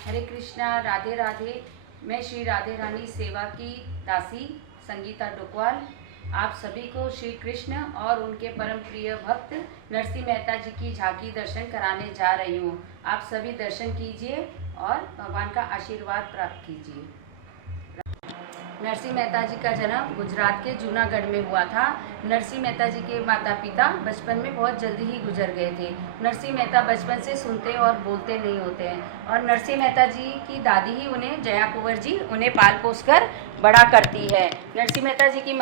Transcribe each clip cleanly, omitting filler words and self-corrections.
हरे कृष्णा, राधे राधे। मैं श्री राधे रानी सेवा की दासी संगीता डुकवाल आप सभी को श्री कृष्ण और उनके परम प्रिय भक्त नरसिंह मेहता जी की झांकी दर्शन कराने जा रही हूँ। आप सभी दर्शन कीजिए और भगवान का आशीर्वाद प्राप्त कीजिए। नरसिंह मेहता जी का जन्म गुजरात के जूनागढ़ में हुआ था। नरसिंह मेहता जी के माता पिता बचपन में बहुत जल्दी ही गुजर गए थे। नरसिंह मेहता बचपन से सुनते और बोलते नहीं होते हैं और नरसिंह मेहता जी की दादी ही उन्हें, जया कुंवर जी, उन्हें पाल पोस कर बड़ा करती है। नरसिंह मेहता जी की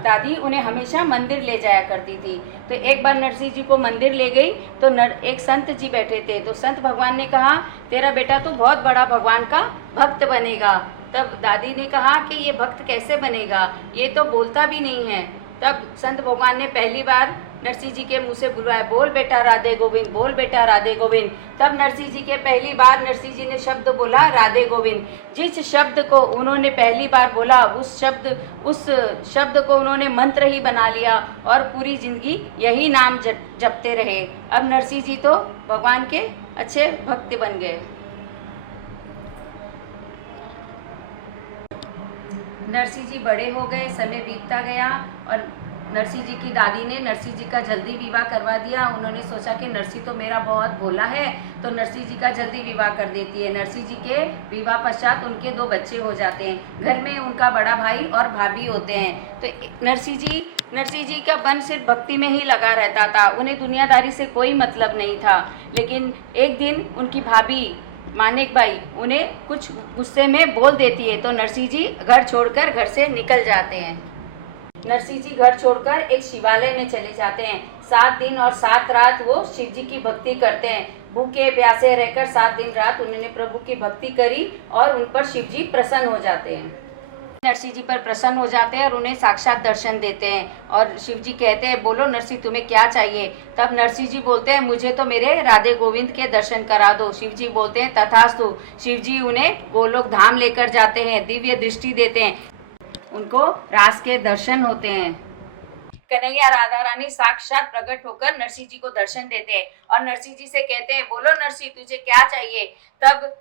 दादी उन्हें हमेशा मंदिर ले जाया करती थी। तो एक बार नरसिंह जी को मंदिर ले गई तो एक संत जी बैठे थे। तो संत भगवान ने कहा, तेरा बेटा तो बहुत बड़ा भगवान का भक्त बनेगा। तब दादी ने कहा कि ये भक्त कैसे बनेगा, ये तो बोलता भी नहीं है। तब संत भगवान ने पहली बार नरसिंह जी के मुंह से बुलवाया, बोल बेटा राधे गोविंद, बोल बेटा राधे गोविंद। तब नरसिंह जी के पहली बार नरसिंह जी ने शब्द बोला राधे गोविंद। जिस शब्द को उन्होंने पहली बार बोला उस शब्द को उन्होंने मंत्र ही बना लिया और पूरी जिंदगी यही नाम जपते रहे। अब नरसिंह जी तो भगवान के अच्छे भक्त बन गए। नरसिंह जी बड़े हो गए, समय बीतता गया और नरसिंह जी की दादी ने नरसिंह जी का जल्दी विवाह करवा दिया। उन्होंने सोचा कि नरसिंह तो मेरा बहुत भोला है, तो नरसिंह जी का जल्दी विवाह कर देती है। नरसिंह जी के विवाह पश्चात उनके 2 बच्चे हो जाते हैं। घर में उनका बड़ा भाई और भाभी होते हैं। तो नरसिंह जी का मन सिर्फ भक्ति में ही लगा रहता था, उन्हें दुनियादारी से कोई मतलब नहीं था। लेकिन एक दिन उनकी भाभी मानिक बाई उन्हें कुछ गुस्से में बोल देती है तो नरसिंह जी घर छोड़कर घर से निकल जाते हैं। नरसिंह जी घर छोड़कर एक शिवालय में चले जाते हैं। 7 दिन और 7 रात वो शिव जी की भक्ति करते हैं। भूखे प्यासे रहकर 7 दिन रात उन्होंने प्रभु की भक्ति करी और उन पर शिव जी प्रसन्न हो जाते हैं। नरसिंह जी पर प्रसन्न हो जाते हैं और उन्हें साक्षात दर्शन देते हैं और शिव जी कहते हैं, बोलो नरसिंह तुम्हें क्या चाहिए। तब नरसिंह जी बोलते हैं, मुझे तो मेरे राधे गोविंद के दर्शन करा दो। शिव जी बोलते हैं, तथास्तु। शिव जी उन्हें गोलोक धाम लेकर जाते हैं, दिव्य दृष्टि देते हैं, उनको रास के दर्शन होते हैं। कन्हैया राधा रानी साक्षात प्रकट होकर नरसिंह जी को दर्शन देते हैं और नरसिंह जी से कहते हैं, बोलो नरसिंह तुझे क्या चाहिए। तब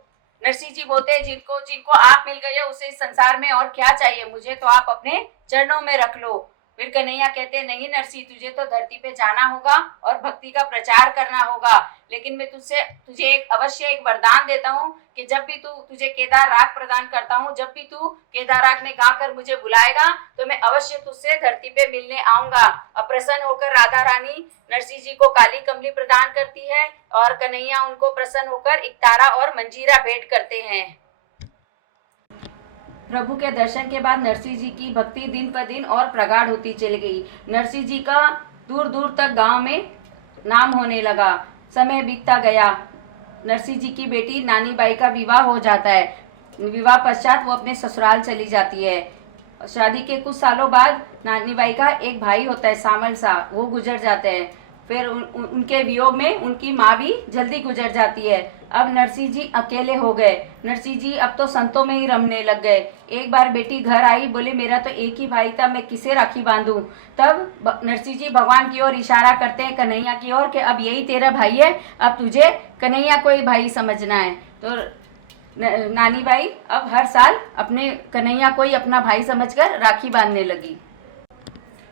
नरसिंह जी बोलते हैं, जिनको आप मिल गए उसे इस संसार में और क्या चाहिए, मुझे तो आप अपने चरणों में रख लो। फिर कन्हैया कहते हैं, नहीं नरसिंह तुझे तो धरती पे जाना होगा और भक्ति का प्रचार करना होगा, लेकिन मैं तुझे अवश्य एक वरदान देता हूँ कि जब भी तुझे केदार राग प्रदान करता हूँ, जब भी तू केदार राग में गाकर मुझे बुलाएगा तो मैं अवश्य तुझसे धरती पे मिलने आऊंगा। अब प्रसन्न होकर राधा रानी नरसिंह जी को काली कमली प्रदान करती है और कन्हैया उनको प्रसन्न होकर इकतारा और मंजीरा भेंट करते हैं। प्रभु के दर्शन के बाद नरसिंह जी की भक्ति दिन पर दिन और प्रगाढ़ होती चली गई। नरसिंह जी का दूर दूर तक गांव में नाम होने लगा। समय बीतता गया। नरसिंह जी की बेटी नानी बाई का विवाह हो जाता है। विवाह पश्चात वो अपने ससुराल चली जाती है। शादी के कुछ सालों बाद नानी बाई का एक भाई होता है सामल सा, वो गुजर जाते हैं। फिर उनके वियोग में उनकी माँ भी जल्दी गुजर जाती है। अब नरसिंह जी अकेले हो गए। नरसिंह जी अब तो संतों में ही रमने लग गए। एक बार बेटी घर आई, बोले मेरा तो एक ही भाई था, मैं किसे राखी बांधूं। तब नरसिंह जी भगवान की ओर इशारा करते हैं, कन्हैया की ओर, कि अब यही तेरा भाई है, अब तुझे कन्हैया को ही भाई समझना है। तो नानी बाई अब हर साल अपने कन्हैया को ही अपना भाई समझकर राखी बांधने लगी।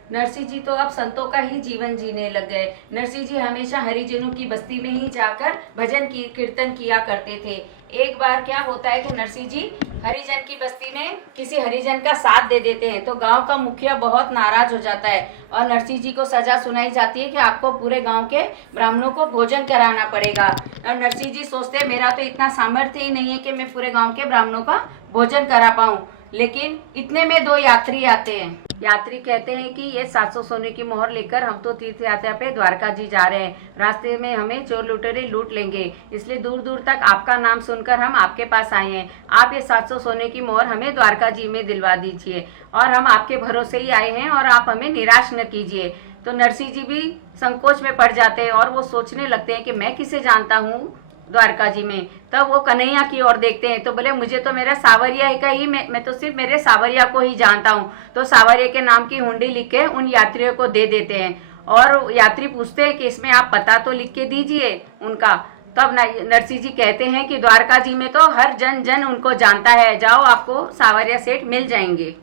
नरसिंह जी तो अब संतों का ही जीवन जीने लग गए। नरसिंह जी हमेशा हरिजनों की बस्ती में ही जाकर भजन कीर्तन किया करते थे। एक बार क्या होता है कि नरसिंह जी हरिजन की बस्ती में किसी हरिजन का साथ दे देते हैं तो गांव का मुखिया बहुत नाराज हो जाता है और नरसिंह जी को सजा सुनाई जाती है कि आपको पूरे गांव के ब्राह्मणों को भोजन कराना पड़ेगा। और नरसिंह जी सोचते हैं, मेरा तो इतना सामर्थ्य ही नहीं है कि मैं पूरे गाँव के ब्राह्मणों का भोजन करा पाऊँ। लेकिन इतने में 2 यात्री आते हैं। यात्री कहते हैं कि ये 700 सोने की मोहर लेकर हम तो तीर्थ यात्रा पे द्वारका जी जा रहे हैं, रास्ते में हमें चोर लुटेरे लूट लेंगे, इसलिए दूर दूर तक आपका नाम सुनकर हम आपके पास आए हैं। आप ये 700 सोने की मोहर हमें द्वारका जी में दिलवा दीजिए और हम आपके भरोसे ही आए हैं और आप हमें निराश न कीजिए। तो नरसिंह जी भी संकोच में पड़ जाते हैं और वो सोचने लगते हैं कि मैं किसे जानता हूँ द्वारका जी में। तब वो कन्हैया की ओर देखते हैं तो बोले, मुझे तो मेरा सावरिया का ही मैं तो सिर्फ मेरे सावरिया को ही जानता हूँ। तो सावरिया के नाम की हुंडी लिख के उन यात्रियों को दे देते हैं और यात्री पूछते हैं कि इसमें आप पता तो लिख के दीजिए उनका। तब नरसिंह जी कहते हैं कि द्वारका जी में तो हर जन जन उनको जानता है, जाओ आपको सावरिया सेठ मिल जाएंगे।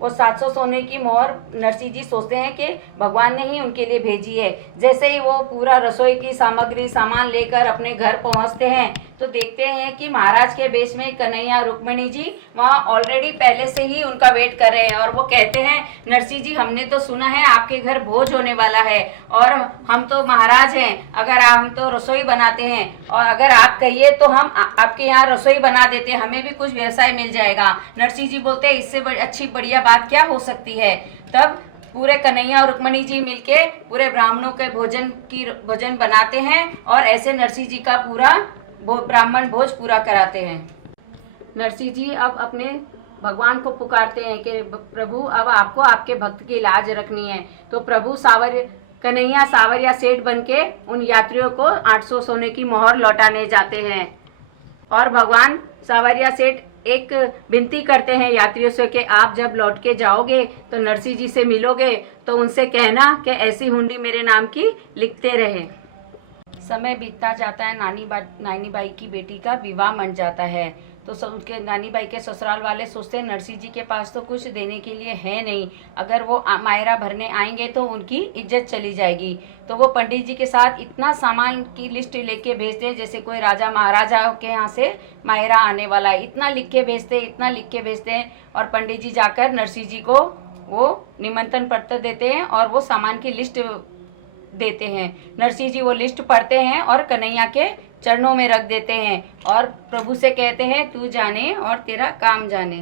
वो 700 सोने की मोहर नरसिंह जी सोचते हैं कि भगवान ने ही उनके लिए भेजी है। जैसे ही वो पूरा रसोई की सामग्री सामान लेकर अपने घर पहुंचते हैं तो देखते हैं कि महाराज के बेश में कन्हैया रुक्मिणी जी वहाँ ऑलरेडी पहले से ही उनका वेट कर रहे हैं। और वो कहते हैं, नरसिंह जी हमने तो सुना है आपके घर भोज होने वाला है और हम तो महाराज हैं, अगर हम तो रसोई बनाते हैं और अगर आप कहिए तो हम आपके यहाँ रसोई बना देते हैं, हमें भी कुछ व्यवसाय मिल जाएगा। नरसिंह जी बोलते हैं इससे अच्छी बढ़िया बात क्या हो सकती है। तब पूरे कन्हैया और रुक्मिणी जी मिलके पूरे ब्राह्मणों के भोजन बनाते हैं और ऐसे नरसिंह जी का पूरा ब्राह्मण भोज पूरा कराते हैं। नरसिंह जी अब अपने भगवान को पुकारते हैं कि प्रभु अब आपको आपके भक्त की लाज रखनी है। तो प्रभु कन्हैया सावरिया सेठ बनके उन यात्रियों को 800 सोने की मोहर लौटाने जाते हैं। और भगवान सावरिया सेठ एक विनती करते हैं यात्रियों से कि आप जब लौट के जाओगे तो नरसिंह जी से मिलोगे तो उनसे कहना कि ऐसी हुंडी मेरे नाम की लिखते रहे। समय बीतता जाता है, नानी बाई की बेटी का विवाह मन जाता है। तो उनके नानी बाई के ससुराल वाले सोचते हैं नरसिंह जी के पास तो कुछ देने के लिए है नहीं, अगर वो मायरा भरने आएंगे तो उनकी इज्जत चली जाएगी। तो वो पंडित जी के साथ इतना सामान की लिस्ट लेके भेजते हैं जैसे कोई राजा महाराजा के यहाँ से मायरा आने वाला है, इतना लिख के भेजते हैं। और पंडित जी जाकर नरसिंह जी को वो निमंत्रण पत्र देते हैं और वो सामान की लिस्ट देते हैं। नरसिंह जी वो लिस्ट पढ़ते हैं और कन्हैया के चरणों में रख देते हैं और प्रभु से कहते हैं तू जाने और तेरा काम जाने।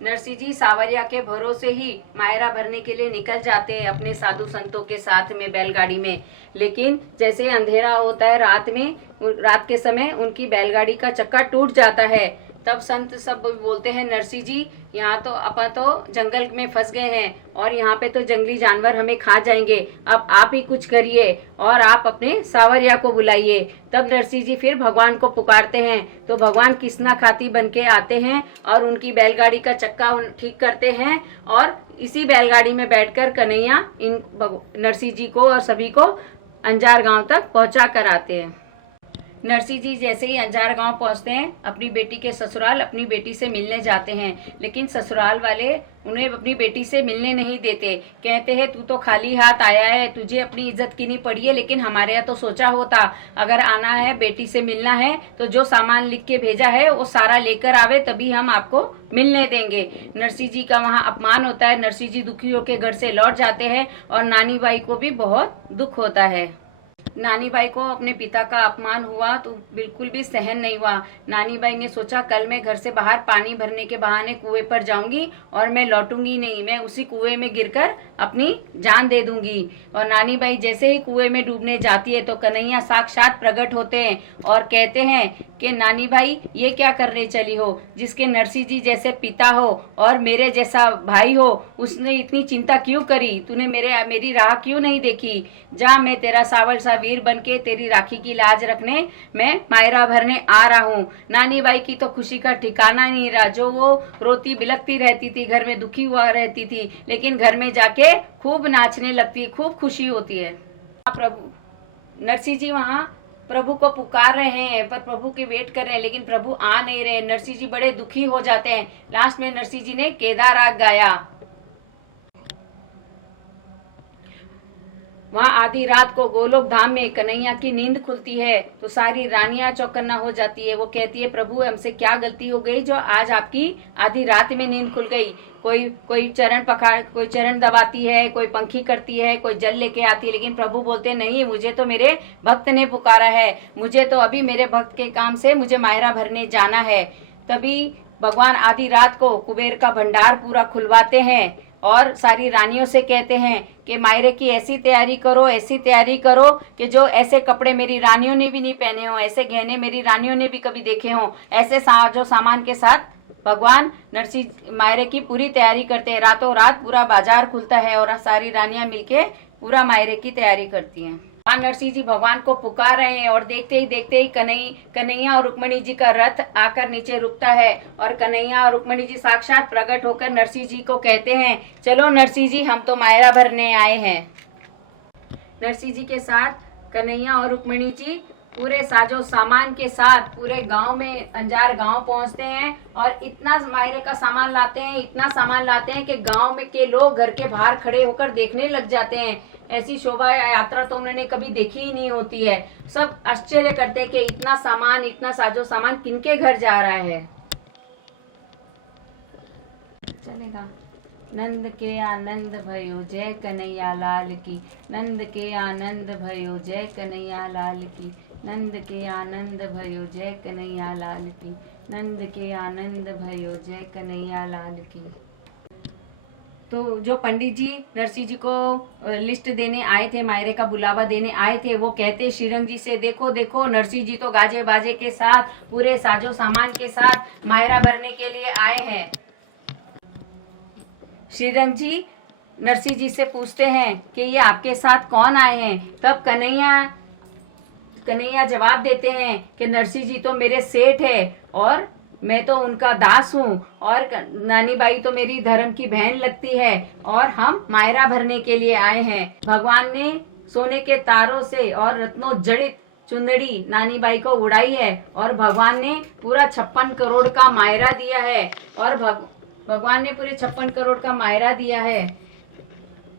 नरसिंह जी सावरिया के भरोसे ही मायरा भरने के लिए निकल जाते हैं अपने साधु संतों के साथ में बैलगाड़ी में। लेकिन जैसे अंधेरा होता है रात के समय उनकी बैलगाड़ी का चक्का टूट जाता है। तब संत सब बोलते हैं नरसिंह जी यहाँ तो अपन तो जंगल में फंस गए हैं और यहाँ पे तो जंगली जानवर हमें खा जाएंगे, अब आप ही कुछ करिए और आप अपने सावरिया को बुलाइए। तब नरसिंह जी फिर भगवान को पुकारते हैं तो भगवान किसना खाती बन के आते हैं और उनकी बैलगाड़ी का चक्का ठीक करते हैं और इसी बैलगाड़ी में बैठकर कन्हैया इन नरसिंह जी को और सभी को अंजार गांव तक पहुंचा कर आते हैं। नरसिंह जी जैसे ही अंजार गांव पहुंचते हैं अपनी बेटी के ससुराल अपनी बेटी से मिलने जाते हैं, लेकिन ससुराल वाले उन्हें अपनी बेटी से मिलने नहीं देते। कहते हैं तू तो खाली हाथ आया है, तुझे अपनी इज्जत कीनी पड़ी है, लेकिन हमारे यहाँ तो सोचा होता अगर आना है बेटी से मिलना है तो जो सामान लिख के भेजा है वो सारा लेकर आवे तभी हम आपको मिलने देंगे। नरसिंह जी का वहाँ अपमान होता है। नरसिंह जी दुखी होकर घर से लौट जाते हैं और नानी बाई को भी बहुत दुख होता है। नानी बाई को अपने पिता का अपमान हुआ तो बिल्कुल भी सहन नहीं हुआ। नानी बाई ने सोचा कल मैं घर से बाहर पानी भरने के बहाने कुएं पर जाऊंगी और मैं लौटूंगी नहीं, मैं उसी कुएं में गिरकर अपनी जान दे दूंगी। और नानी बाई जैसे ही कुएं में डूबने जाती है तो कन्हैया साक्षात प्रकट होते हैं और कहते हैं कि नानी भाई ये क्या करने चली हो, जिसके नरसिंह जी जैसे पिता हो और मेरे जैसा भाई हो उसने इतनी चिंता क्यों करी, तूने मेरी राह क्यों नहीं देखी। जा मैं तेरा सावल सा वीर बनके तेरी राखी की लाज रखने मैं मायरा भरने आ रहा हूँ। नानी बाई की तो खुशी का ठिकाना नहीं रहा, जो वो रोती बिलखती रहती थी, घर में दुखी हुआ रहती थी, लेकिन घर में जाके खूब नाचने लगती है, खूब खुशी होती है। प्रभु नरसिंह जी वहाँ प्रभु को पुकार रहे हैं पर प्रभु के वेट कर रहे हैं, लेकिन प्रभु आ नहीं रहे। नरसिंह जी बड़े दुखी हो जाते हैं। लास्ट में नरसिंह जी ने केदार राग गाया। वहाँ आधी रात को गोलोक धाम में कन्हैया की नींद खुलती है तो सारी रानियां चौकन्ना हो जाती है। वो कहती है प्रभु हमसे क्या गलती हो गई जो आज आपकी आधी रात में नींद खुल गई। कोई चरण दबाती है, कोई पंखी करती है, कोई जल लेके आती है, लेकिन प्रभु बोलते नहीं, मुझे तो मेरे भक्त ने पुकारा है, मुझे तो अभी मेरे भक्त के काम से मुझे मायरा भरने जाना है। तभी भगवान आधी रात को कुबेर का भंडार पूरा खुलवाते हैं और सारी रानियों से कहते हैं कि मायरे की ऐसी तैयारी करो कि जो ऐसे कपड़े मेरी रानियों ने भी नहीं पहने हो, ऐसे गहने मेरी रानियों ने भी कभी देखे हो, ऐसे जो सामान के साथ भगवान नरसिंह मायरे की पूरी तैयारी करते हैं। रातों रात पूरा बाजार खुलता है और सारी रानियां मिलके पूरा मायरे की तैयारी करती हैं। नरसिंह जी भगवान को पुकार रहे हैं और देखते ही कन्हैया और रुक्मिणी जी का रथ आकर नीचे रुकता है और कन्हैया और रुक्मिणी जी साक्षात प्रकट होकर नरसिंह जी को कहते हैं चलो नरसिंह जी हम तो मायरा भरने आए हैं। नरसिंह जी के साथ कन्हैया और रुक्मिणी जी पूरे साजो सामान के साथ पूरे गांव में, अंजार गांव पहुंचते हैं और इतना मायरे का सामान लाते हैं, इतना सामान लाते हैं कि गांव में के लोग घर के बाहर खड़े होकर देखने लग जाते हैं। ऐसी शोभा यात्रा तो उन्होंने कभी देखी ही नहीं होती है। सब आश्चर्य करते हैं कि इतना सामान, इतना साजो सामान किनके घर जा रहा है। चलेगा। नंद के आनंद भयो जय कन्हैया लाल की, नंद के आनंद भयो जय कन्हैया लाल की, नंद के आनंद भयो जय कन्हैया लाल की, नंद के आनंद भयो जय कन्हैया लाल की। तो जो पंडित जी नरसिंह जी को लिस्ट देने आए थे, मायरे का बुलावा देने आए थे, वो कहते श्रीरंग जी से, देखो देखो नरसिंह जी तो गाजे बाजे के साथ, पूरे साजो सामान के साथ मायरा भरने के लिए आए हैं। श्रीरंग जी नरसिंह जी से पूछते हैं कि ये आपके साथ कौन आए हैं। तब कन्हैया जवाब देते हैं कि नरसिंह जी तो मेरे सेठ है और मैं तो उनका दास हूँ, और नानी बाई तो मेरी धर्म की बहन लगती है, और हम मायरा भरने के लिए आए हैं। भगवान ने सोने के तारों से और रत्नों जड़ित चुंदड़ी नानी बाई को उड़ाई है, और भगवान ने पूरा 56 करोड़ का मायरा दिया है, और भगवान ने पूरे 56 करोड़ का मायरा दिया है।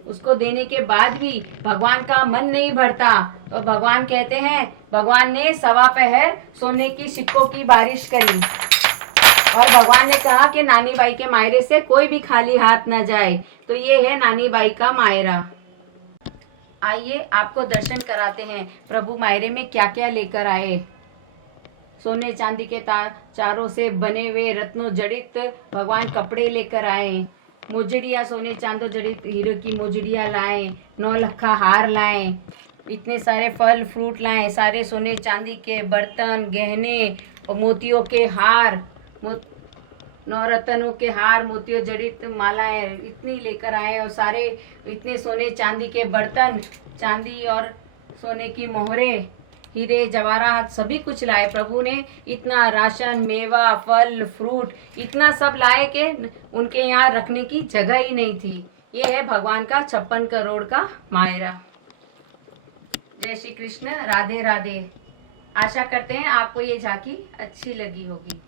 उसको देने के बाद भी भगवान का मन नहीं भरता, तो भगवान कहते हैं, भगवान ने 1.25 पहर सोने की सिक्कों की बारिश करी, और भगवान ने कहा कि नानी बाई के मायरे से कोई भी खाली हाथ न जाए। तो ये है नानी बाई का मायरा। आइए आपको दर्शन कराते हैं प्रभु मायरे में क्या क्या लेकर आए। सोने चांदी के चारों से बने हुए रत्नों जड़ित भगवान कपड़े लेकर आए। मोजड़िया सोने चांदो जड़ित हीरो की मोजड़िया लाए। 9 लखा हार लाए। इतने सारे फल फ्रूट लाए। सारे सोने चांदी के बर्तन, गहने और मोतियों के हार, 9 रत्नों के हार, मोतियों जड़ित मालाएं इतनी लेकर आए। और सारे इतने सोने चांदी के बर्तन, चांदी और सोने की मोहरे, हीरे जवाहरात सभी कुछ लाए। प्रभु ने इतना राशन, मेवा, फल फ्रूट इतना सब लाए कि उनके यहाँ रखने की जगह ही नहीं थी। ये है भगवान का 56 करोड़ का मायरा। जय श्री कृष्ण, राधे राधे। आशा करते हैं आपको ये झांकी अच्छी लगी होगी।